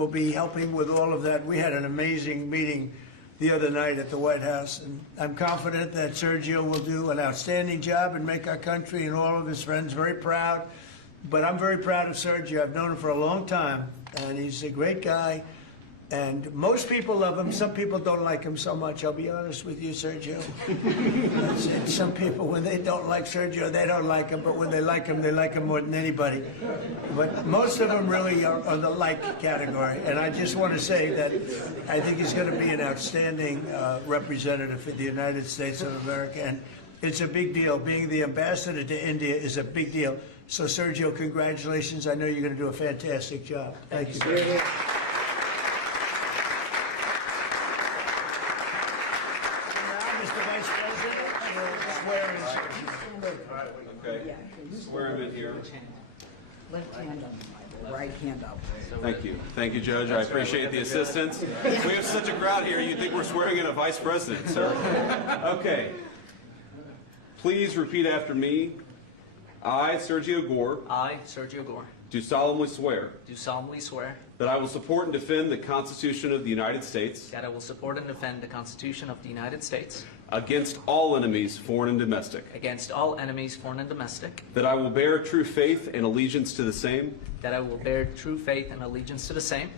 will be helping with all of that. We had an amazing meeting the other night at the White House, and I'm confident that Sergio will do an outstanding job and make our country and all of his friends very proud. But I'm very proud of Sergio. I've known him for a long time, and he's a great guy. And most people love him. Some people don't like him so much. I'll be honest with you, Sergio. Some people, when they don't like Sergio, they don't like him. But when they like him more than anybody. But most of them really are the like category. And I just want to say that I think he's going to be an outstanding representative for the United States of America. And it's a big deal. Being the ambassador to India is a big deal. So, Sergio, congratulations. I know you're going to do a fantastic job. Thank you. Sergio. Okay. Swear him in here. Left hand up, right hand up. Thank you. Thank you, Judge. I appreciate the assistance. We have such a crowd here, you'd think we're swearing in a vice president, sir. Okay. Please repeat after me. I, Sergio Gore, I, Sergio Gore, do solemnly swear do solemnly swear that I will support and defend the Constitution of the United States that I will support and defend the Constitution of the United States against all enemies, foreign and domestic, against all enemies, foreign and domestic, that I will bear true faith and allegiance to the same, that I will bear true faith and allegiance to the same,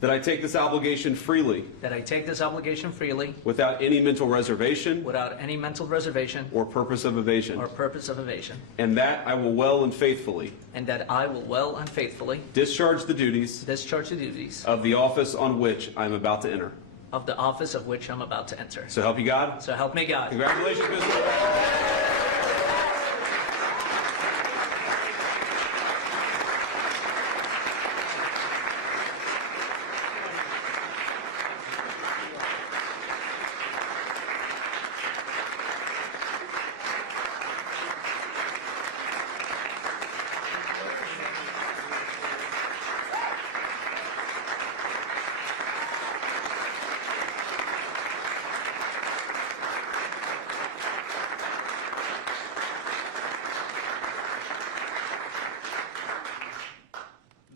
that I take this obligation freely that I take this obligation freely without any mental reservation without any mental reservation or purpose of evasion, or purpose of evasion, and that I will well and faithfully and that I will well and faithfully discharge the duties discharge the duties of the office on which I am about to enter. of the office of which I'm about to enter. So help you God. So help me God. Congratulations, Mr.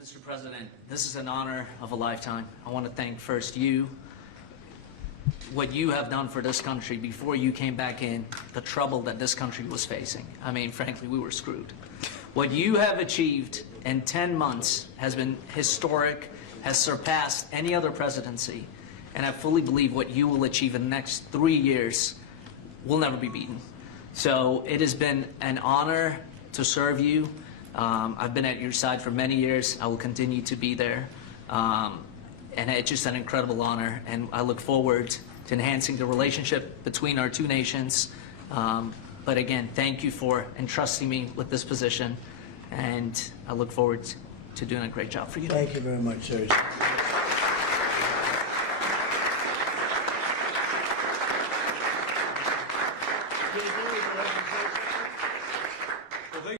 Mr. President, this is an honor of a lifetime. I want to thank first you, what you have done for this country before you came back in, the trouble that this country was facing. I mean, frankly, we were screwed. What you have achieved in 10 months has been historic, has surpassed any other presidency, and I fully believe what you will achieve in the next 3 years will never be beaten. So it has been an honor to serve you. I've been at your side for many years. I will continue to be there. And it's just an incredible honor. And I look forward to enhancing the relationship between our two nations. But again, thank you for entrusting me with this position. And I look forward to doing a great job for you. Thank you very much, Sergio.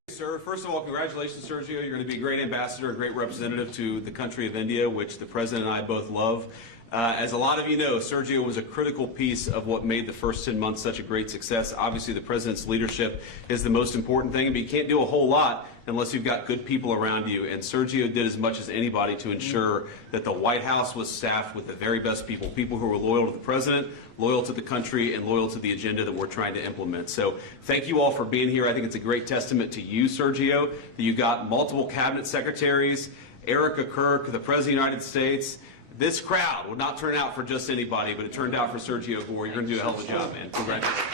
Sir, first of all, congratulations, Sergio. You're going to be a great ambassador, a great representative to the country of India, which the President and I both love. As a lot of you know, Sergio was a critical piece of what made the first 10 months such a great success. Obviously, the President's leadership is the most important thing, but you can't do a whole lot unless you've got good people around you. And Sergio did as much as anybody to ensure that the White House was staffed with the very best people, people who were loyal to the President, loyal to the country, and loyal to the agenda that we're trying to implement. So thank you all for being here. I think it's a great testament to you, Sergio, that you got multiple cabinet secretaries, Erica Kirk, the President of the United States. This crowd would not turn out for just anybody, but it turned out for Sergio Gore. You're going to do a hell of a job, man. Congratulations.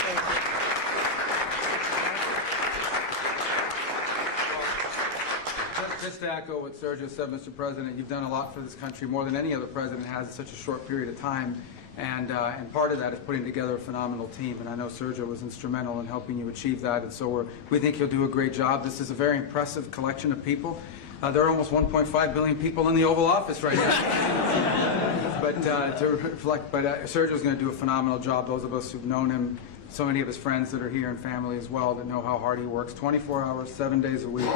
Just to echo what Sergio said, Mr. President, you've done a lot for this country, more than any other president has in such a short period of time. And part of that is putting together a phenomenal team. And I know Sergio was instrumental in helping you achieve that. And so we think he'll do a great job. This is a very impressive collection of people. There are almost 1.5 billion people in the Oval Office right now. But Sergio's going to do a phenomenal job. Those of us who've known him, so many of his friends that are here and family as well, that know how hard he works, 24 hours, 7 days a week.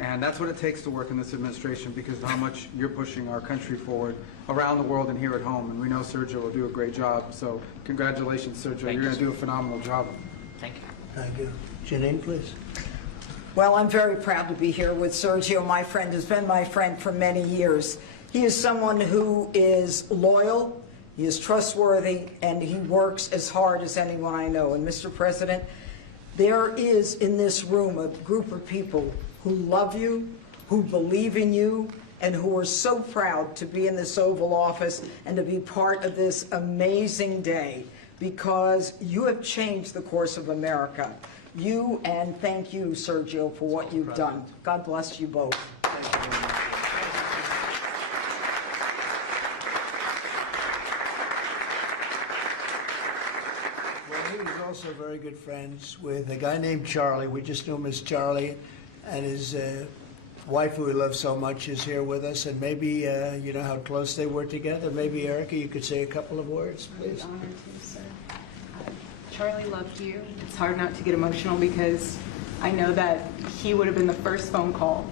And that's what it takes to work in this administration, because of how much you're pushing our country forward around the world and here at home. And we know Sergio will do a great job. So congratulations, Sergio. You're going to do a phenomenal job. Thank you. Thank you. Janine, please. Well, I'm very proud to be here with Sergio. My friend has been my friend for many years. He is someone who is loyal, he is trustworthy, and he works as hard as anyone I know. And Mr. President, there is in this room a group of people who love you, who believe in you, and who are so proud to be in this Oval Office and to be part of this amazing day, because you have changed the course of America. You, and thank you, Sergio, for what you've done. God bless you both. Thank you very much. Well, he was also very good friends with a guy named Charlie. We just knew him as Charlie, and his wife, who he loves so much, is here with us. And maybe you know how close they were together. Maybe, Erica, you could say a couple of words, please. I'm honored to, sir. Charlie loved you. It's hard not to get emotional because I know that he would have been the first phone call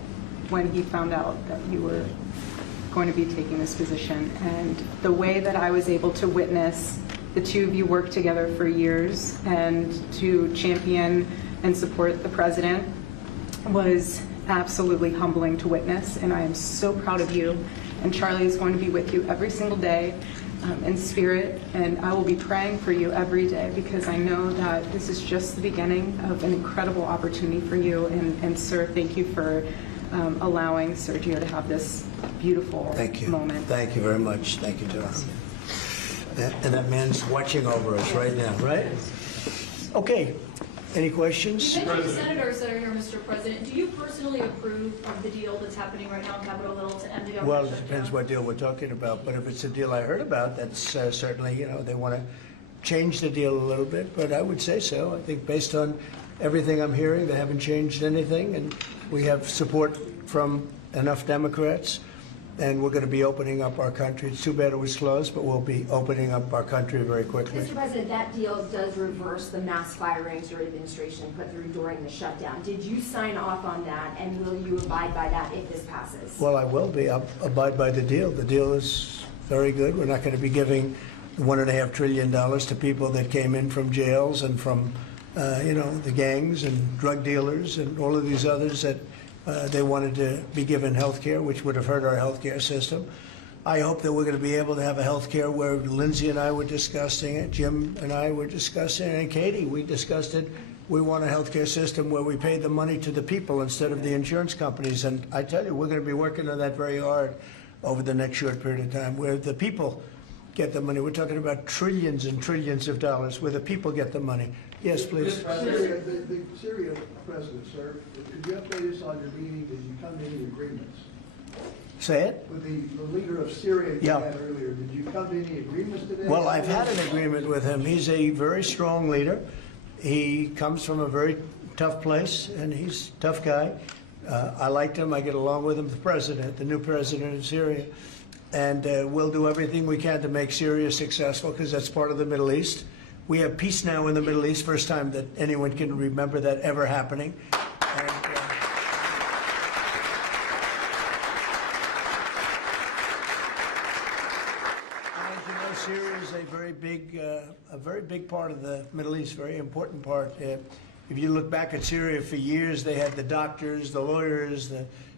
when he found out that you were going to be taking this position. And the way that I was able to witness the two of you work together for years and to champion and support the president was absolutely humbling to witness. And I am so proud of you. And Charlie is going to be with you every single day in spirit. And I will be praying for you every day because I know that this is just the beginning of an incredible opportunity for you. And sir, thank you for allowing Sergio to have this beautiful moment. Thank you very much. Thank you, John. And that man's watching over us right now, right? Okay. Any questions? You mentioned the senators that are here, Mr. President. Do you personally approve of the deal that's happening right now on Capitol Hill to end the government Well, it shutdown? depends what deal we're talking about. But if it's a deal I heard about, that's certainly, you know, they want to change the deal a little bit. But I would say so. I think based on everything I'm hearing, they haven't changed anything. And we have support from enough Democrats. And we're going to be opening up our country. It's too bad it was closed, but we'll be opening up our country very quickly. Mr. President, that deal does reverse the mass firings your administration put through during the shutdown. Did you sign off on that, and will you abide by that if this passes? Well, I will be. I'll abide by the deal. The deal is very good. We're not going to be giving $1.5 trillion to people that came in from jails and from, you know, the gangs and drug dealers and all of these others that they wanted to be given health care, which would have hurt our health care system. I hope that we're going to be able to have a health care where Lindsay and I were discussing it, Jim and I were discussing it, and Katie, we discussed it. We want a health care system where we pay the money to the people instead of the insurance companies. And I tell you, we're going to be working on that very hard over the next short period of time, where the people get the money. We're talking about trillions and trillions of dollars, where the people get the money. Yes, please. Syria, the Syria president, sir, could you update us on your meeting? Did you come to any agreements? Say it. With the leader of Syria you Yeah. had earlier, did you come to any agreements today? Well, I've had an agreement with him. He's a very strong leader. He comes from a very tough place, and he's a tough guy. I liked him. I get along with him, the president, the new president of Syria. And we'll do everything we can to make Syria successful, because that's part of the Middle East. We have peace now in the Middle East, first time that anyone can remember that ever happening. And, as you know, Syria is a very big part of the Middle East, very important part. If you look back at Syria for years, they had the doctors, the lawyers,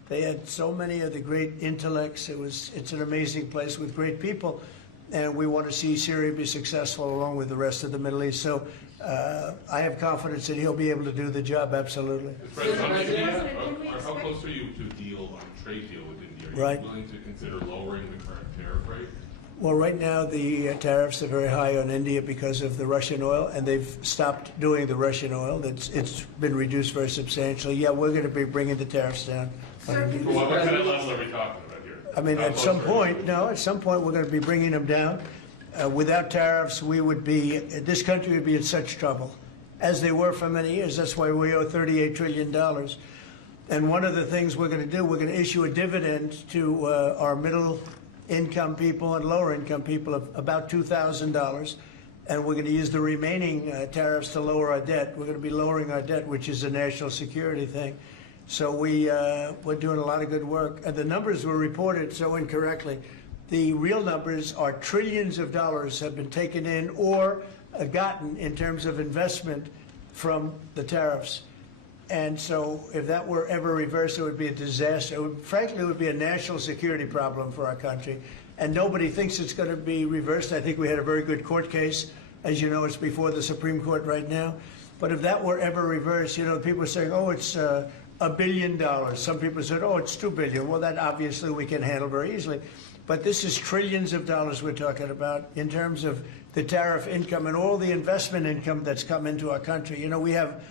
they had so many of the great intellects. It's an amazing place with great people. And we want to see Syria be successful along with the rest of the Middle East. So I have confidence that he'll be able to do the job, absolutely. How close are you to a deal on a trade deal with India? Are you willing to consider lowering the current tariff rate? Well, right now the tariffs are very high on India because of the Russian oil, and they've stopped doing the Russian oil. It's been reduced very substantially. Yeah, we're going to be bringing the tariffs down. What kind of level are we talking about here? I mean, at some point we're going to be bringing them down. Without tariffs, this country would be in such trouble, as they were for many years. That's why we owe $38 trillion. And one of the things we're going to do, we're going to issue a dividend to our middle-income people and lower-income people of about $2,000. And we're going to use the remaining tariffs to lower our debt. We're going to be lowering our debt, which is a national security thing. So we're doing a lot of good work. And the numbers were reported so incorrectly. The real numbers are trillions of dollars have been taken in or gotten in terms of investment from the tariffs. And so if that were ever reversed, it would be a disaster. Frankly, it would be a national security problem for our country. And nobody thinks it's going to be reversed. I think we had a very good court case. As you know, it's before the Supreme Court right now. But if that were ever reversed, people are saying, oh, it's $1 billion. Some people said, oh, it's $2 billion. Well, that obviously we can handle very easily. But this is trillions of dollars we're talking about in terms of the tariff income and all the investment income that's come into our country. We have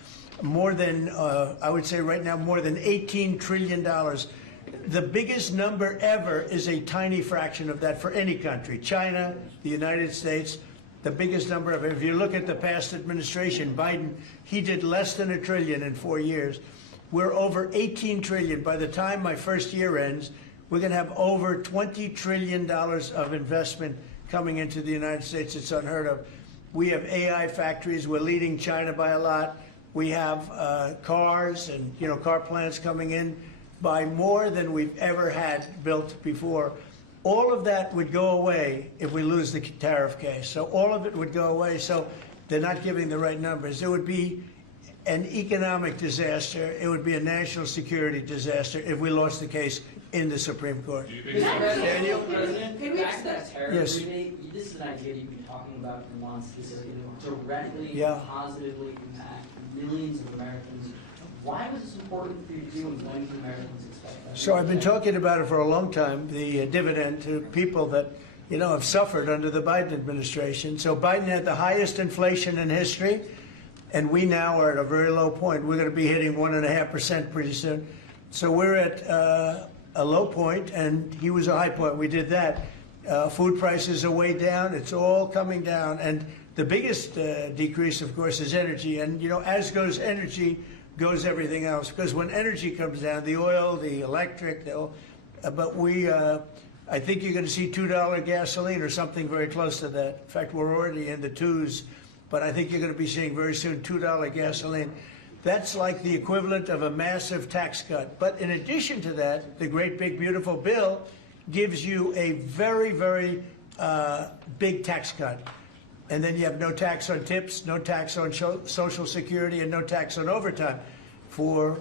more than, I would say right now, more than $18 trillion. The biggest number ever is a tiny fraction of that for any country. China, the United States, the biggest number ever. If you look at the past administration, Biden, he did less than $1 trillion in 4 years. We're over 18 trillion. By the time my first year ends, we're going to have over $20 trillion of investment coming into the United States. It's unheard of. We have AI factories. We're leading China by a lot. We have cars and car plants coming in by more than we've ever had built before. All of that would go away if we lose the tariff case. So all of it would go away. So they're not giving the right numbers. It would be an economic disaster. It would be a national security disaster if we lost the case in the Supreme Court. Daniel? President, back to that tariff Yes. rebate, this is an idea you've been talking about for months. This is going to directly, positively impact millions of Americans. Why was this important for you to do, and when do Americans expect that? So I've been talking about it for a long time, the dividend to people that, have suffered under the Biden administration. So Biden had the highest inflation in history, and we now are at a very low point. We're going to be hitting 1.5% pretty soon. So we're at a low point, and he was a high point. We did that. Food prices are way down. It's all coming down. And the biggest decrease, of course, is energy. And, as goes energy, goes everything else. Because when energy comes down, the oil, the electric, I think you're going to see $2 gasoline or something very close to that. In fact, we're already in the twos, but I think you're going to be seeing very soon $2 gasoline. That's like the equivalent of a massive tax cut. But in addition to that, the great big beautiful bill gives you a very, very big tax cut. And then you have no tax on tips, no tax on Social Security, and no tax on overtime for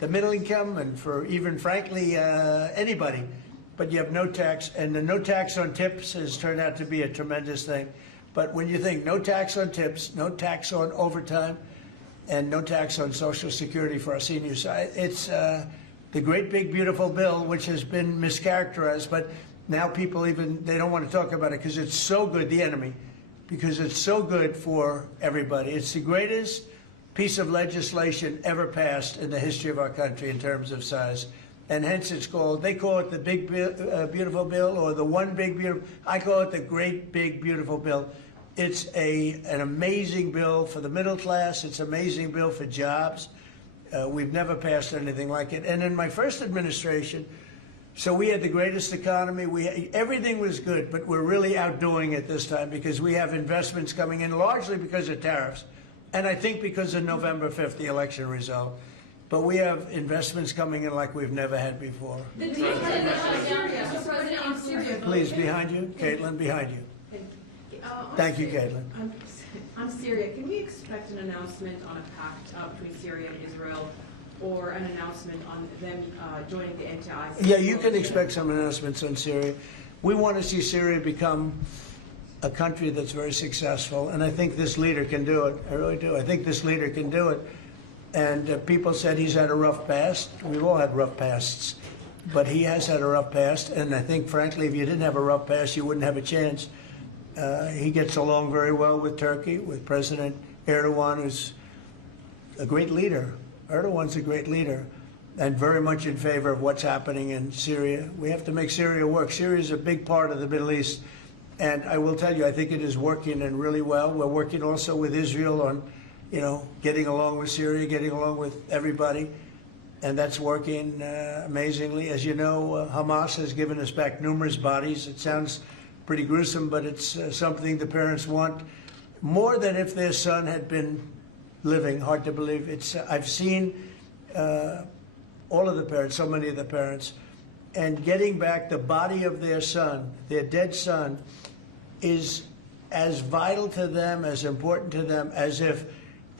the middle income and for even, frankly, anybody. But you have no tax, and the no tax on tips has turned out to be a tremendous thing. But when you think no tax on tips, no tax on overtime, and no tax on Social Security for our seniors, it's the great big beautiful bill, which has been mischaracterized. But now people they don't want to talk about it because it's so good, the enemy, because it's so good for everybody. It's the greatest piece of legislation ever passed in the history of our country in terms of size. And hence they call it the big beautiful bill, or the one big beautiful. I call it the great big beautiful bill. It's an amazing bill for the middle class. It's an amazing bill for jobs. We've never passed anything like it. And in my first administration, so we had the greatest economy. Everything was good, but we're really outdoing it this time because we have investments coming in largely because of tariffs. And I think because of November 5th, the election result. But we have investments coming in like we've never had before. The deal Mr. President, on Syria. Please, behind you. Caitlin, behind you. Thank you, Caitlin. On Syria, can we expect an announcement on a pact between Syria and Israel, or an announcement on them joining the anti-ISIS? Yeah, you can expect some announcements on Syria. We want to see Syria become a country that's very successful, and I think this leader can do it. I really do. I think this leader can do it. And people said he's had a rough past. We've all had rough pasts. But he has had a rough past, and I think, frankly, if you didn't have a rough past, you wouldn't have a chance. He gets along very well with Turkey, with President Erdogan, who's a great leader. Erdogan's a great leader, and very much in favor of what's happening in Syria. We have to make Syria work. Syria is a big part of the Middle East, and I will tell you, I think it is working and really well. We're working also with Israel on, getting along with Syria, getting along with everybody, and that's working amazingly. As you know, Hamas has given us back numerous bodies. It sounds pretty gruesome, but it's something the parents want more than if their son had been living. Hard to believe. I've seen all of the parents, so many of the parents, and getting back the body of their son, their dead son, is as vital to them, as important to them, as if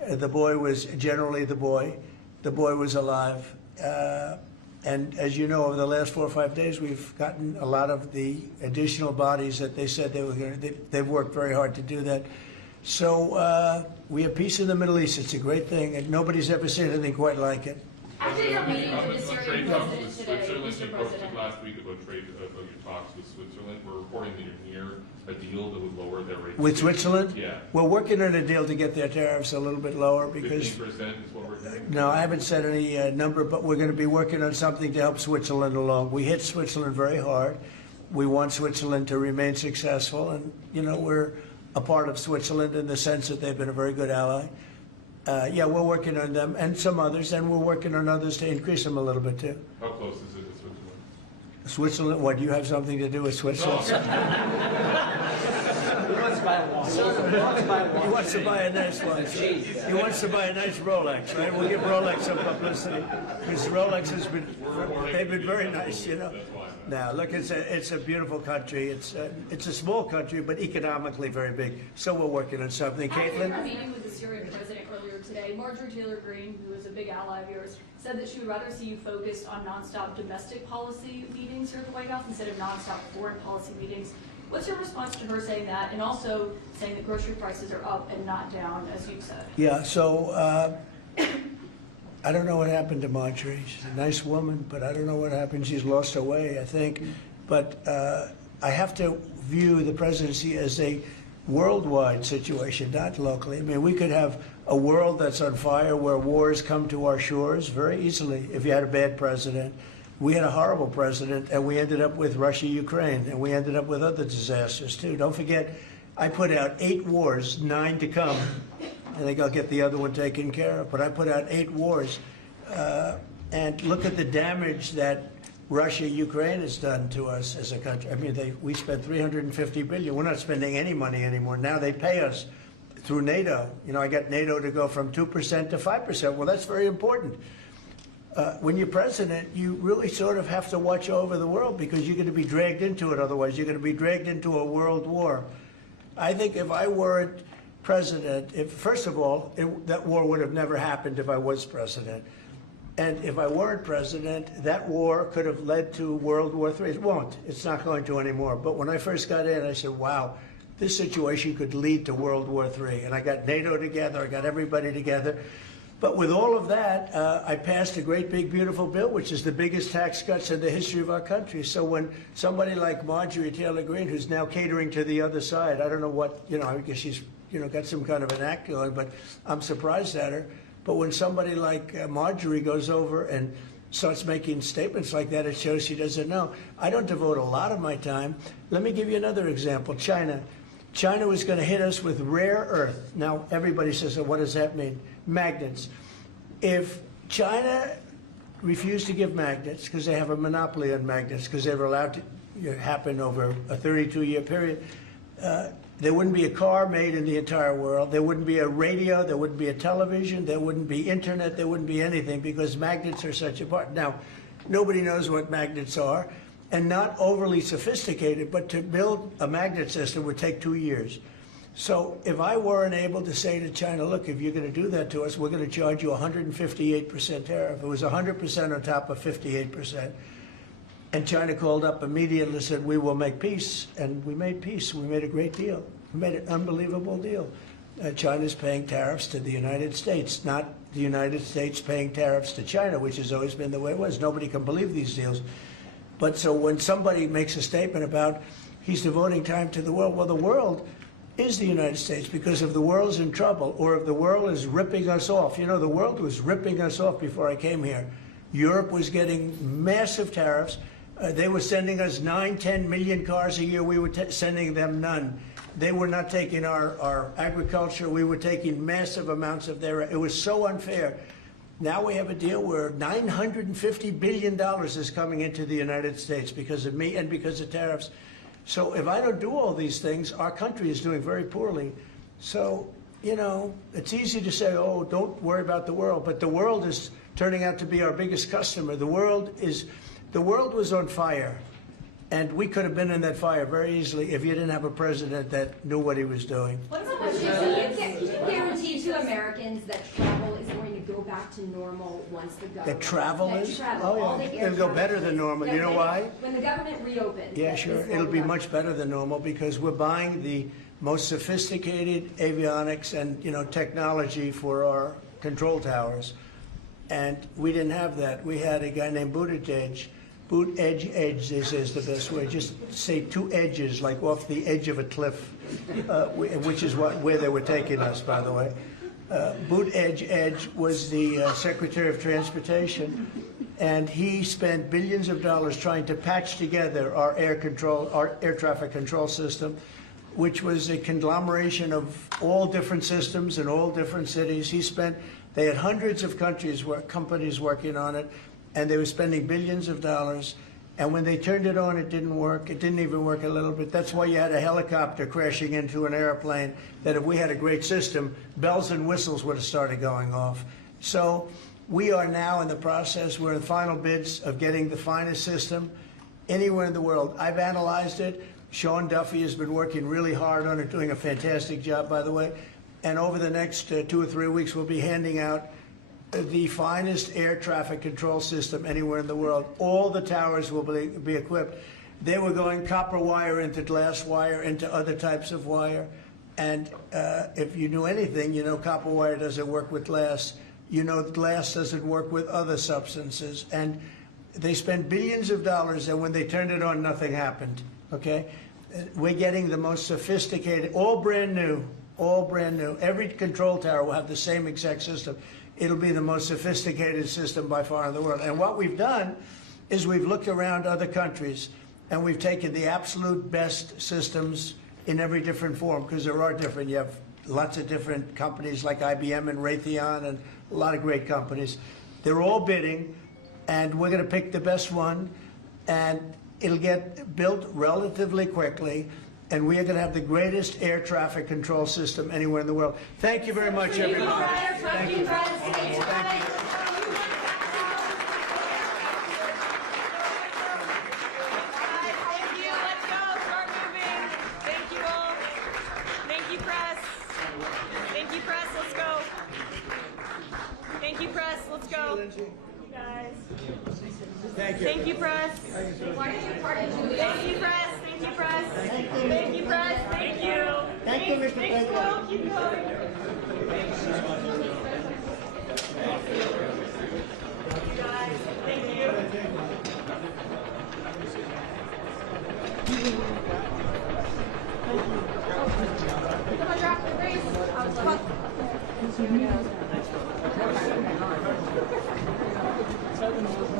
the boy was generally the boy. the boy was alive. And as you know, over the last 4 or 5 days, we've gotten a lot of the additional bodies that they said they were going to. They've worked very hard to do that. So we have peace in the Middle East. It's a great thing, and nobody's ever seen anything quite like it. After your meeting with the Syrian Trade talks president with today, Switzerland, Mr. you posted President. last week about your talks with Switzerland. We're reporting that you're near a deal that would lower their rates. With Switzerland? Yeah. We're working on a deal to get their tariffs a little bit lower because. 15% is what we're doing. No, I haven't said any number, but we're going to be working on something to help Switzerland along. We hit Switzerland very hard. We want Switzerland to remain successful, and we're a part of Switzerland in the sense that they've been a very good ally. Yeah, we're working on them and some others, and we're working on others to increase them a little bit too. How close is it to Switzerland? Switzerland? What, do you have something to do with Switzerland? He wants to buy a watch. He wants to buy a nice one. He wants to buy a nice Rolex, right? We'll give Rolex some publicity because Rolex they've been very nice, Now, look, it's a beautiful country. It's a small country, but economically very big. So we're working on something. After Caitlin? your meeting with the Syrian president earlier today, Marjorie Taylor Greene, who is a big ally of yours, said that she would rather see you focused on nonstop domestic policy meetings here at the White House instead of nonstop foreign policy meetings. What's your response to her saying that, and also saying that grocery prices are up and not down, as you said? Yeah, so I don't know what happened to Marjorie. She's a nice woman, but I don't know what happened. She's lost her way, I think. But I have to view the presidency as a worldwide situation, not locally. I mean, we could have a world that's on fire where wars come to our shores very easily if you had a bad president. We had a horrible president, and we ended up with Russia, Ukraine, and we ended up with other disasters, too. Don't forget, I put out 8 wars, 9 to come. I think I'll get the other one taken care of, but I put out 8 wars. And look at the damage that Russia, Ukraine has done to us as a country. I mean, we spent $350 billion. We're not spending any money anymore. Now they pay us through NATO. I got NATO to go from 2% to 5%. Well, that's very important. When you're president, you really sort of have to watch over the world because you're going to be dragged into it. Otherwise, you're going to be dragged into a world war. I think if I weren't president, first of all, that war would have never happened if I was president. And if I weren't president, that war could have led to World War III. It won't. It's not going to anymore. But when I first got in, I said, wow, this situation could lead to World War III. And I got NATO together. I got everybody together. But with all of that, I passed a great, big, beautiful bill, which is the biggest tax cuts in the history of our country. So when somebody like Marjorie Taylor Greene, who's now catering to the other side, I don't know what, I guess she's, got some kind of an act going, but I'm surprised at her. But when somebody like Marjorie goes over and starts making statements like that, it shows she doesn't know. I don't devote a lot of my time. Let me give you another example. China. China was going to hit us with rare earth. Now, everybody says, well, what does that mean? Magnets. If China refused to give magnets, because they have a monopoly on magnets, because they were allowed to happen over a 32-year period, there wouldn't be a car made in the entire world. There wouldn't be a radio. There wouldn't be a television. There wouldn't be internet. There wouldn't be anything because magnets are such a part. Now, nobody knows what magnets are, and not overly sophisticated, but to build a magnet system would take 2 years. So if I weren't able to say to China, look, if you're going to do that to us, we're going to charge you 158% tariff. It was 100% on top of 58%. And China called up immediately and said, we will make peace. And we made peace. We made a great deal. We made an unbelievable deal. China's paying tariffs to the United States, not the United States paying tariffs to China, which has always been the way it was. Nobody can believe these deals. But so when somebody makes a statement about he's devoting time to the world, well, the world is the United States, because if the world's in trouble or if the world is ripping us off, the world was ripping us off before I came here. Europe was getting massive tariffs. They were sending us 9-10 million cars a year. We were sending them none. They were not taking our agriculture. We were taking massive amounts of their. It was so unfair. Now we have a deal where $950 billion is coming into the United States because of me and because of tariffs. So if I don't do all these things, our country is doing very poorly. So, it's easy to say, oh, don't worry about the world. But the world is turning out to be our biggest customer. The world was on fire. And we could have been in that fire very easily if you didn't have a president that knew what he was doing. Can you guarantee to Americans that travel is going to go go back to normal once the government... The travel the is? travel, Oh, all yeah. the air It'll go travel better than is- normal. You know when- why? When the government reopens. Yeah, that sure. this will It'll be go much better than normal because we're buying the most sophisticated avionics and, technology for our control towers. And we didn't have that. We had a guy named Buttigieg. Edge, they say is the best way. Just say two edges, like off the edge of a cliff, which is where they were taking us, by the way. Edge was the Secretary of Transportation, and he spent billions of dollars trying to patch together our air traffic control system, which was a conglomeration of all different systems in all different cities. They had hundreds of companies working on it, and they were spending billions of dollars. And when they turned it on, it didn't work. It didn't even work a little bit. That's why you had a helicopter crashing into an airplane, that if we had a great system, bells and whistles would have started going off. So we are now in the process, we're in the final bids of getting the finest system anywhere in the world. I've analyzed it. Sean Duffy has been working really hard on it, doing a fantastic job, by the way. And over the next 2 or 3 weeks, we'll be handing out the finest air traffic control system anywhere in the world. All the towers will be equipped. They were going copper wire into glass wire into other types of wire. And if you knew anything, copper wire doesn't work with glass. Glass doesn't work with other substances. And they spent billions of dollars, and when they turned it on, nothing happened, okay? We're getting the most sophisticated, all brand new. Every control tower will have the same exact system. It'll be the most sophisticated system by far in the world. And what we've done is we've looked around other countries, and we've taken the absolute best systems in every different form, because there are different. You have lots of different companies like IBM and Raytheon and a lot of great companies. They're all bidding, and we're going to pick the best one, and it'll get built relatively quickly. And we are going to have the greatest air traffic control system anywhere in the world. Thank you very much, everybody. Thank you. Thank you. Thank you. Thank you, press. Thank you, press. Thank you, press. Thank you, press. Thank you, press. Thank you. Thank you, Mr. President. Will. Keep going. Guys, thank you. Thank you.